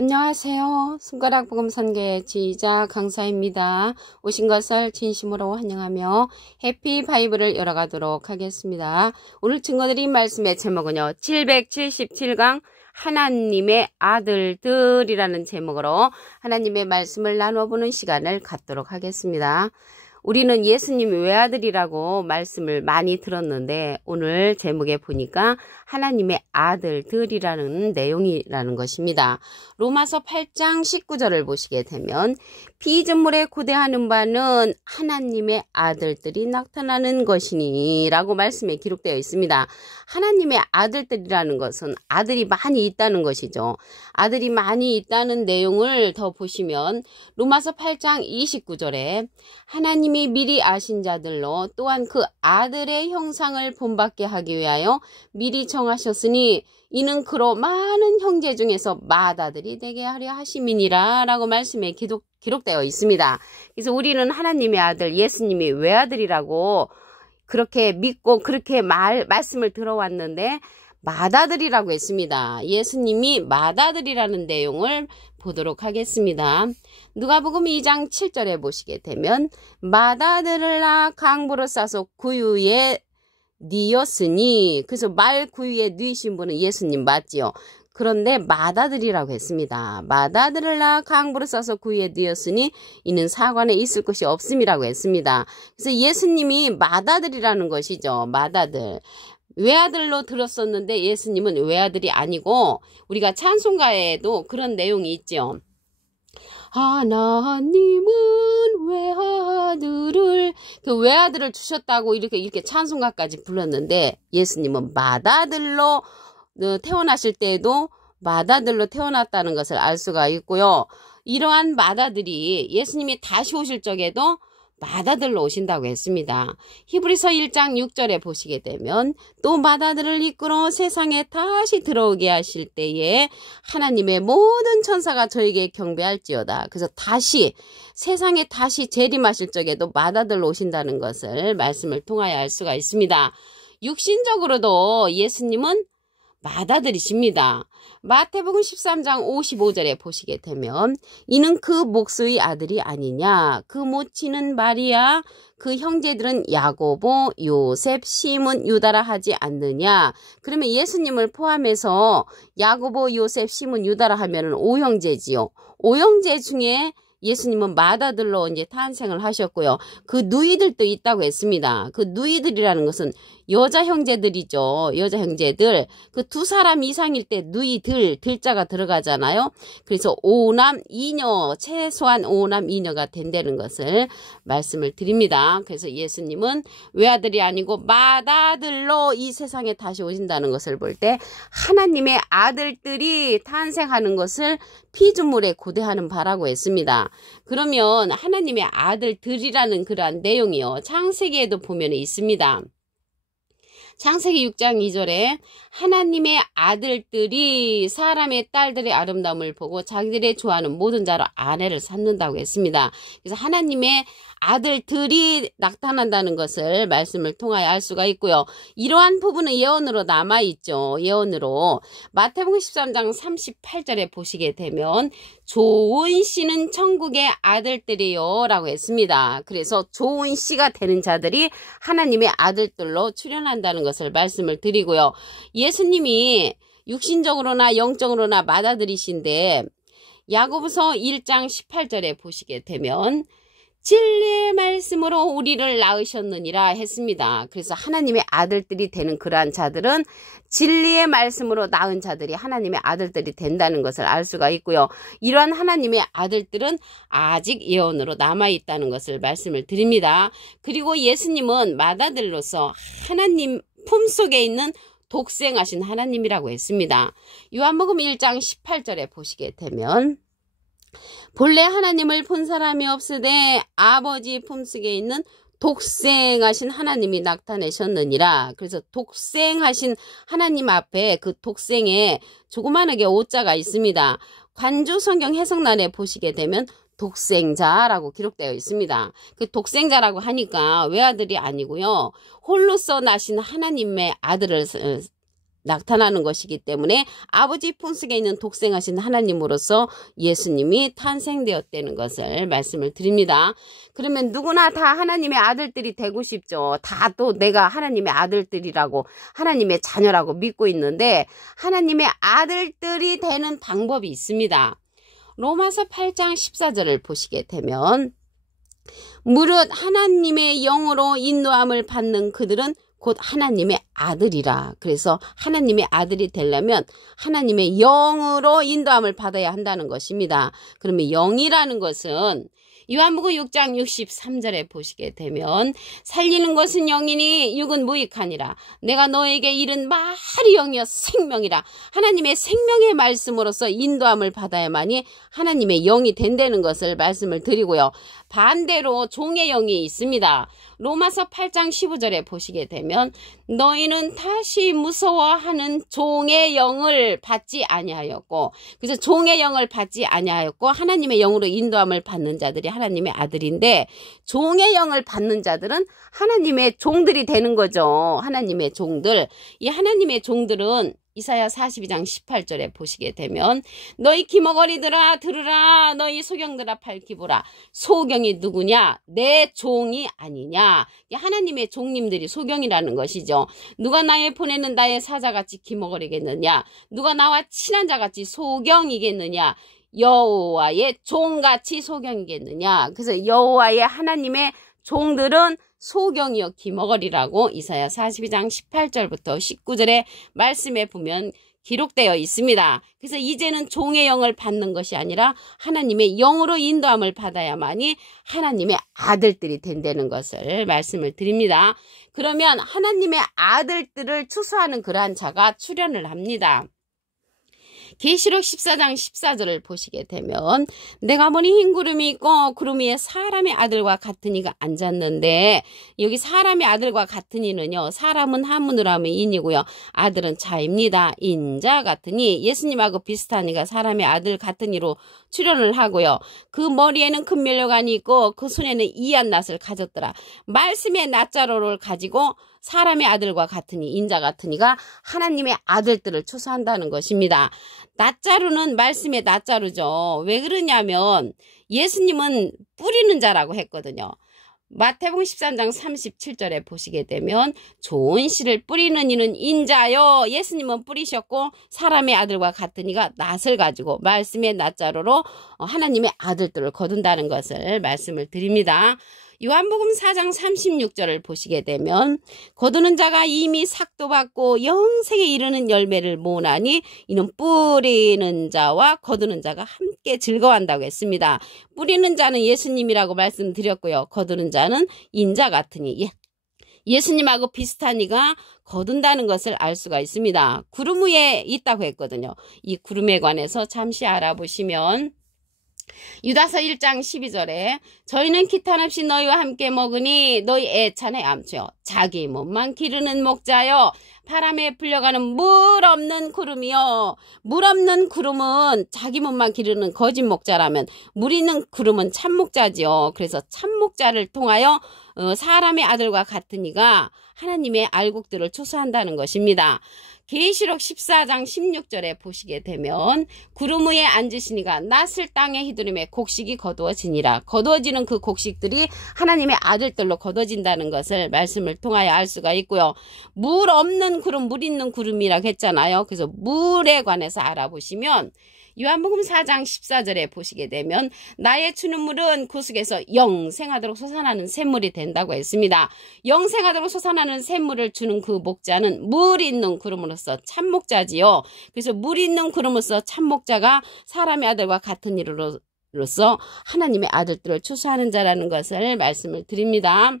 안녕하세요. 손가락 복음 선교의 지휘자 강사입니다. 오신 것을 진심으로 환영하며 해피 바이블을 열어가도록 하겠습니다. 오늘 증거드린 말씀의 제목은요. 777강 하나님의 아들들이라는 제목으로 하나님의 말씀을 나눠보는 시간을 갖도록 하겠습니다. 우리는 예수님이 외아들이라고 말씀을 많이 들었는데 오늘 제목에 보니까 하나님의 아들들이라는 내용이라는 것입니다. 로마서 8장 19절을 보시게 되면 피조물에 고대하는 바는 하나님의 아들들이 나타나는 것이니 라고 말씀에 기록되어 있습니다. 하나님의 아들들이라는 것은 아들이 많이 있다는 것이죠. 아들이 많이 있다는 내용을 더 보시면 로마서 8장 29절에 하나님이 미리 아신 자들로 또한 그 아들의 형상을 본받게 하기 위하여 미리 정하셨으니 이는 그로 많은 형제 중에서 맏아들이 되게 하려 하심이니라 라고 말씀에 기록되어 있습니다. 그래서 우리는 하나님의 아들 예수님이 외아들이라고 그렇게 믿고 그렇게 말씀을 들어왔는데 맏아들이라고 했습니다. 예수님이 맏아들이라는 내용을 보도록 하겠습니다. 누가복음 2장 7절에 보시게 되면 맏아들을 낳아 강보로 싸서 구유에 뉘었으니, 그래서 말 구유에 뉘신 분은 예수님 맞지요. 그런데 맏아들이라고 했습니다. 맏아들을 낳아 강보로 싸서 구유에 뉘었으니 이는 사관에 있을 것이 없음이라고 했습니다. 그래서 예수님이 맏아들이라는 것이죠. 맏아들. 외아들로 들었었는데 예수님은 외아들이 아니고 우리가 찬송가에도 그런 내용이 있죠. 하나님은 외아들을 그 외아들을 주셨다고 이렇게 찬송가까지 불렀는데 예수님은 맏아들로 태어나실 때에도 맏아들로 태어났다는 것을 알 수가 있고요. 이러한 맏아들이 예수님이 다시 오실 적에도 맏아들로 오신다고 했습니다. 히브리서 1장 6절에 보시게 되면 또 맏아들을 이끌어 세상에 다시 들어오게 하실 때에 하나님의 모든 천사가 저에게 경배할지어다. 그래서 다시 세상에 다시 재림하실 적에도 맏아들로 오신다는 것을 말씀을 통하여 알 수가 있습니다. 육신적으로도 예수님은 맏아들이십니다. 마태복음 13장 55절에 보시게 되면 이는 그 목수의 아들이 아니냐, 그 모친은 마리아, 그 형제들은 야고보, 요셉, 시몬, 유다라 하지 않느냐. 그러면 예수님을 포함해서 야고보, 요셉, 시몬, 유다라 하면은 5형제지요. 5형제 중에 예수님은 맏아들로 이제 탄생을 하셨고요. 그 누이들도 있다고 했습니다. 그 누이들이라는 것은 여자 형제들이죠. 여자 형제들. 그 두 사람 이상일 때 누이들, 들자가 들어가잖아요. 그래서 5남 2녀, 최소한 5남 2녀가 된다는 것을 말씀을 드립니다. 그래서 예수님은 외아들이 아니고 맏아들로 이 세상에 다시 오신다는 것을 볼 때 하나님의 아들들이 탄생하는 것을 피조물에 고대하는 바라고 했습니다. 그러면 하나님의 아들들이라는 그러한 내용이요. 창세기에도 보면 있습니다. 창세기 6장 2절에 하나님의 아들들이 사람의 딸들의 아름다움을 보고 자기들의 좋아하는 모든 자로 아내를 삼는다고 했습니다. 그래서 하나님의 아들들이 나타난다는 것을 말씀을 통하여 알 수가 있고요. 이러한 부분은 예언으로 남아있죠. 예언으로 마태복음 13장 38절에 보시게 되면 좋은 씨는 천국의 아들들이요 라고 했습니다. 그래서 좋은 씨가 되는 자들이 하나님의 아들들로 출현한다는 것을 말씀을 드리고요. 예수님이 육신적으로나 영적으로나 맏아들이신데 야고보서 1장 18절에 보시게 되면 진리의 말씀으로 우리를 낳으셨느니라 했습니다. 그래서 하나님의 아들들이 되는 그러한 자들은 진리의 말씀으로 낳은 자들이 하나님의 아들들이 된다는 것을 알 수가 있고요. 이러한 하나님의 아들들은 아직 예언으로 남아있다는 것을 말씀을 드립니다. 그리고 예수님은 맏아들로서 하나님 품속에 있는 독생하신 하나님이라고 했습니다. 요한복음 1장 18절에 보시게 되면 본래 하나님을 본 사람이 없으되 아버지 품속에 있는 독생하신 하나님이 나타내셨느니라. 그래서 독생하신 하나님 앞에 그 독생에 조그마하게 오자가 있습니다. 관주 성경 해석란에 보시게 되면 독생자라고 기록되어 있습니다. 그 독생자라고 하니까 외아들이 아니고요. 홀로서 나신 하나님의 아들을 나타나는 것이기 때문에 아버지 품속에 있는 독생하신 하나님으로서 예수님이 탄생되었다는 것을 말씀을 드립니다. 그러면 누구나 다 하나님의 아들들이 되고 싶죠. 다 또 내가 하나님의 아들들이라고 하나님의 자녀라고 믿고 있는데 하나님의 아들들이 되는 방법이 있습니다. 로마서 8장 14절을 보시게 되면 무릇 하나님의 영으로 인도함을 받는 그들은 곧 하나님의 아들이라. 그래서 하나님의 아들이 되려면 하나님의 영으로 인도함을 받아야 한다는 것입니다. 그러면 영이라는 것은 요한복음 6장 63절에 보시게 되면 살리는 것은 영이니 육은 무익하니라. 내가 너에게 이른 말이 영이여 생명이라. 하나님의 생명의 말씀으로서 인도함을 받아야만이 하나님의 영이 된다는 것을 말씀을 드리고요. 반대로 종의 영이 있습니다. 로마서 8장 15절에 보시게 되면 너희는 다시 무서워하는 종의 영을 받지 아니하였고, 그래서 종의 영을 받지 아니하였고 하나님의 영으로 인도함을 받는 자들이 하나님의 아들인데, 종의 영을 받는 자들은 하나님의 종들이 되는 거죠. 하나님의 종들. 이 하나님의 종들은 이사야 42장 18절에 보시게 되면 너희 기머거리들아 들으라. 너희 소경들아 밝히보라. 소경이 누구냐? 내 종이 아니냐. 하나님의 종님들이 소경이라는 것이죠. 누가 나의 보내는 나의 사자같이 기머거리겠느냐? 누가 나와 친한 자같이 소경이겠느냐? 여호와의 종같이 소경이겠느냐? 그래서 여호와의 하나님의 종들은 소경이여 기머거리라고 이사야 42장 18절부터 19절의 말씀에 보면 기록되어 있습니다. 그래서 이제는 종의 영을 받는 것이 아니라 하나님의 영으로 인도함을 받아야만이 하나님의 아들들이 된다는 것을 말씀을 드립니다. 그러면 하나님의 아들들을 추수하는 그러한 자가 출현을 합니다. 계시록 14장 14절을 보시게 되면 내가 보니 흰 구름이 있고 구름 위에 사람의 아들과 같은 이가 앉았는데, 여기 사람의 아들과 같은 이는요, 사람은 한문으로 하면 인이고요, 아들은 자입니다. 인자 같은 이, 예수님하고 비슷한 이가 사람의 아들 같은 이로 출현을 하고요. 그 머리에는 큰 면류관이 있고 그 손에는 이한 낫을 가졌더라. 말씀의 낫자로를 가지고 사람의 아들과 같으니, 인자 같으니가 하나님의 아들들을 추수한다는 것입니다. 낫자루는 말씀의 낫자루죠. 왜 그러냐면 예수님은 뿌리는 자라고 했거든요. 마태복음 13장 37절에 보시게 되면 좋은 씨를 뿌리는 이는 인자요. 예수님은 뿌리셨고 사람의 아들과 같은 이가 낫을 가지고 말씀의 낫자루로 하나님의 아들들을 거둔다는 것을 말씀을 드립니다. 요한복음 4장 36절을 보시게 되면 거두는 자가 이미 삭도 받고 영생에 이르는 열매를 모으나니 이는 뿌리는 자와 거두는 자가 함께 즐거워한다고 했습니다. 뿌리는 자는 예수님이라고 말씀드렸고요. 거두는 자는 인자 같으니, 예수님하고 비슷한 이가 거둔다는 것을 알 수가 있습니다. 구름 위에 있다고 했거든요. 이 구름에 관해서 잠시 알아보시면 유다서 1장 12절에 저희는 기탄 없이 너희와 함께 먹으니 너희 애찬에 암초요 자기 몸만 기르는 목자요 바람에 불려가는 물 없는 구름이요. 물 없는 구름은 자기 몸만 기르는 거짓 목자라면 물 있는 구름은 참 목자지요. 그래서 참 목자를 통하여 사람의 아들과 같은 이가 하나님의 알곡들을 추수한다는 것입니다. 계시록 14장 16절에 보시게 되면 구름 위에 앉으시니가 낫을 땅에 휘두르매 곡식이 거두어지니라. 거두어지는 그 곡식들이 하나님의 아들들로 거두어진다는 것을 말씀을 통하여 알 수가 있고요. 물 없는 구름, 물 있는 구름이라고 했잖아요. 그래서 물에 관해서 알아보시면 요한복음 4장 14절에 보시게 되면 나의 주는 물은 그 속에서 영생하도록 솟아나는 샘물이 된다고 했습니다. 영생하도록 솟아나는 샘물을 주는 그 목자는 물 있는 구름으로서 참목자지요. 그래서 물 있는 구름으로서 참목자가 사람의 아들과 같은 이로서 하나님의 아들들을 추수하는 자라는 것을 말씀을 드립니다.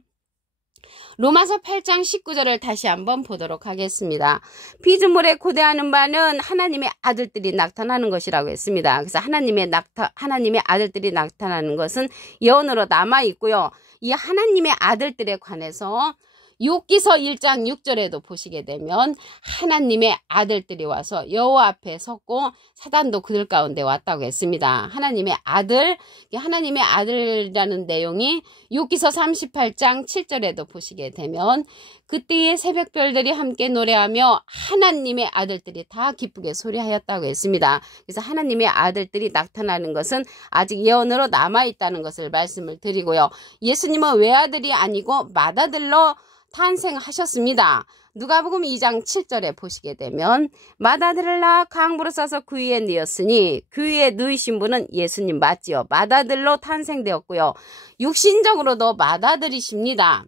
로마서 8장 19절을 다시 한번 보도록 하겠습니다. 피조물에 고대하는 바는 하나님의 아들들이 나타나는 것이라고 했습니다. 그래서 하나님의 아들들이 나타나는 것은 예언으로 남아 있고요. 이 하나님의 아들들에 관해서 욥기서 1장 6절에도 보시게 되면 하나님의 아들들이 와서 여호와 앞에 섰고 사단도 그들 가운데 왔다고 했습니다. 하나님의 아들이라는 내용이 욥기서 38장 7절에도 보시게 되면 그때의 새벽별들이 함께 노래하며 하나님의 아들들이 다 기쁘게 소리하였다고 했습니다. 그래서 하나님의 아들들이 나타나는 것은 아직 예언으로 남아있다는 것을 말씀을 드리고요. 예수님은 외아들이 아니고 맏아들로 탄생하셨습니다. 누가복음 2장 7절에 보시게 되면 맏아들을 낳아 강부로 싸서 그 위에 누였으니 그 위에 누이신 분은 예수님 맞지요. 맏아들로 탄생되었고요. 육신적으로도 맏아들이십니다.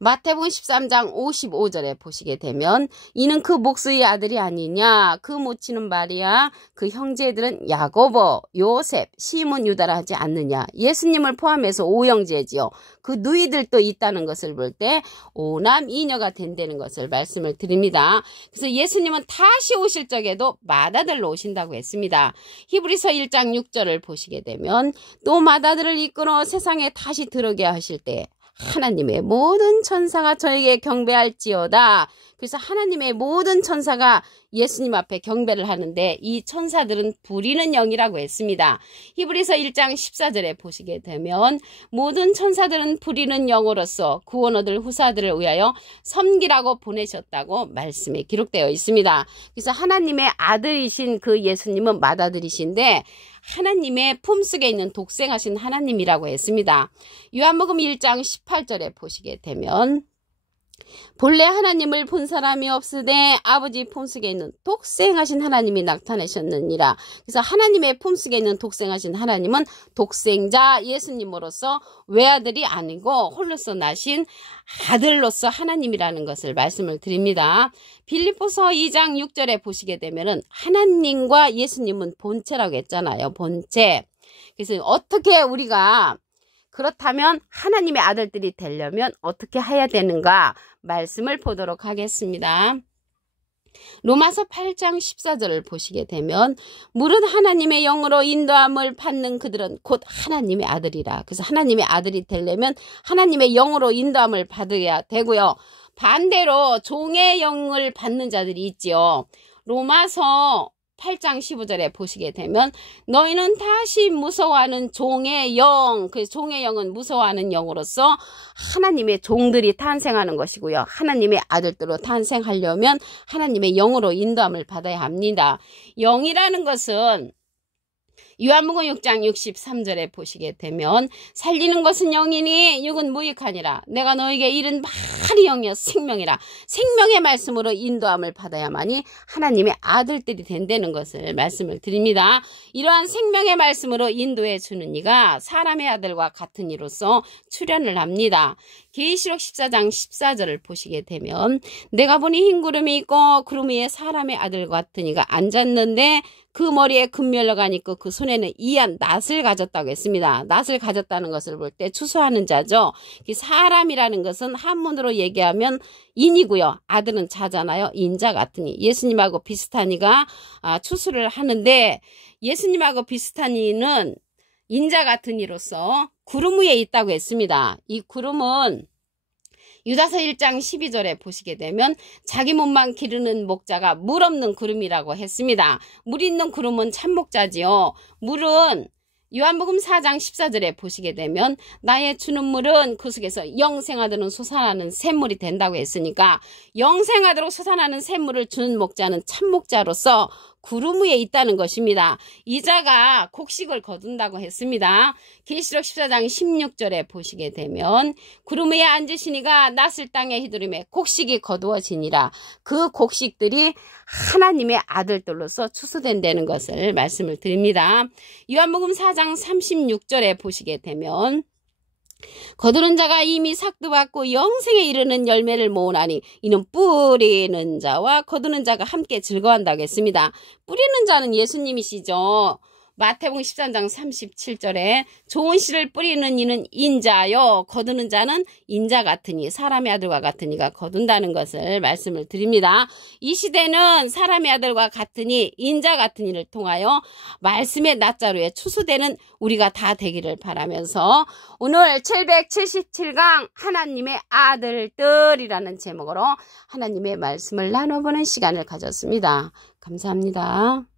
마태복음 13장 55절에 보시게 되면 이는 그 목수의 아들이 아니냐 그 모치는 마리아 그 형제들은 야고보 요셉 시몬 유다라 하지 않느냐. 예수님을 포함해서 5형제지요. 그 누이들도 있다는 것을 볼 때 5남 2녀가 된다는 것을 말씀을 드립니다. 그래서 예수님은 다시 오실 적에도 맏아들로 오신다고 했습니다. 히브리서 1장 6절을 보시게 되면 또 맏아들을 이끌어 세상에 다시 들어오게 하실 때 하나님의 모든 천사가 저에게 경배할지어다. 그래서 하나님의 모든 천사가 예수님 앞에 경배를 하는데 이 천사들은 부리는 영이라고 했습니다. 히브리서 1장 14절에 보시게 되면 모든 천사들은 부리는 영으로서 구원 얻을 후사들을 위하여 섬기라고 보내셨다고 말씀에 기록되어 있습니다. 그래서 하나님의 아들이신 그 예수님은 맏아들이신데 하나님의 품속에 있는 독생하신 하나님이라고 했습니다. 요한복음 1장 18절에 보시게 되면 본래 하나님을 본 사람이 없으되 아버지 품속에 있는 독생하신 하나님이 나타내셨느니라. 그래서 하나님의 품속에 있는 독생하신 하나님은 독생자 예수님으로서 외아들이 아니고 홀로서 나신 아들로서 하나님이라는 것을 말씀을 드립니다. 빌립보서 2장 6절에 보시게 되면은 하나님과 예수님은 본체라고 했잖아요. 본체. 그래서 어떻게 우리가 그렇다면 하나님의 아들들이 되려면 어떻게 해야 되는가 말씀을 보도록 하겠습니다. 로마서 8장 14절을 보시게 되면 무릇 하나님의 영으로 인도함을 받는 그들은 곧 하나님의 아들이라. 그래서 하나님의 아들이 되려면 하나님의 영으로 인도함을 받아야 되고요. 반대로 종의 영을 받는 자들이 있지요. 로마서 8장 15절에 보시게 되면 너희는 다시 무서워하는 종의 영, 그 종의 영은 무서워하는 영으로서 하나님의 종들이 탄생하는 것이고요. 하나님의 아들들로 탄생하려면 하나님의 영으로 인도함을 받아야 합니다. 영이라는 것은 요한복음 6장 63절에 보시게 되면 살리는 것은 영이니 육은 무익하니라. 내가 너에게 이른 말이 영이여 생명이라. 생명의 말씀으로 인도함을 받아야만이 하나님의 아들들이 된다는 것을 말씀을 드립니다. 이러한 생명의 말씀으로 인도해 주는 이가 사람의 아들과 같은 이로서 출현을 합니다. 계시록 14장 14절을 보시게 되면 내가 보니 흰 구름이 있고 구름 위에 사람의 아들 같은 이가 앉았는데 그 머리에 금면류관이 있고 그 손에는 이한 낫을 가졌다고 했습니다. 낫을 가졌다는 것을 볼 때 추수하는 자죠. 사람이라는 것은 한문으로 얘기하면 인이고요. 아들은 자잖아요. 인자 같으니. 예수님하고 비슷한 이가 추수를 하는데 예수님하고 비슷한 이는 인자 같은 이로서 구름 위에 있다고 했습니다. 이 구름은 유다서 1장 12절에 보시게 되면 자기 몸만 기르는 목자가 물 없는 구름이라고 했습니다. 물 있는 구름은 참목자지요. 물은 요한복음 4장 14절에 보시게 되면 나의 주는 물은 그 속에서 영생하도록 솟아나는 샘물이 된다고 했으니까 영생하도록 솟아나는 샘물을 주는 목자는 참목자로서 구름 위에 있다는 것입니다. 이 자가 곡식을 거둔다고 했습니다. 계시록 14장 16절에 보시게 되면 구름 위에 앉으시니가 낫을 땅에 휘두르매 곡식이 거두어지니라. 그 곡식들이 하나님의 아들들로서 추수된다는 것을 말씀을 드립니다. 요한복음 4장 36절에 보시게 되면 거두는 자가 이미 삭도 받고 영생에 이르는 열매를 모으나니 이는 뿌리는 자와 거두는 자가 함께 즐거워한다고 했습니다. 뿌리는 자는 예수님이시죠. 마태복음 13장 37절에 좋은 씨를 뿌리는 이는 인자요 거두는 자는 인자 같으니 사람의 아들과 같으니가 거둔다는 것을 말씀을 드립니다. 이 시대는 사람의 아들과 같으니 인자 같으니를 통하여 말씀의 낫자루에 추수되는 우리가 다 되기를 바라면서 오늘 777강 하나님의 아들들이라는 제목으로 하나님의 말씀을 나눠보는 시간을 가졌습니다. 감사합니다.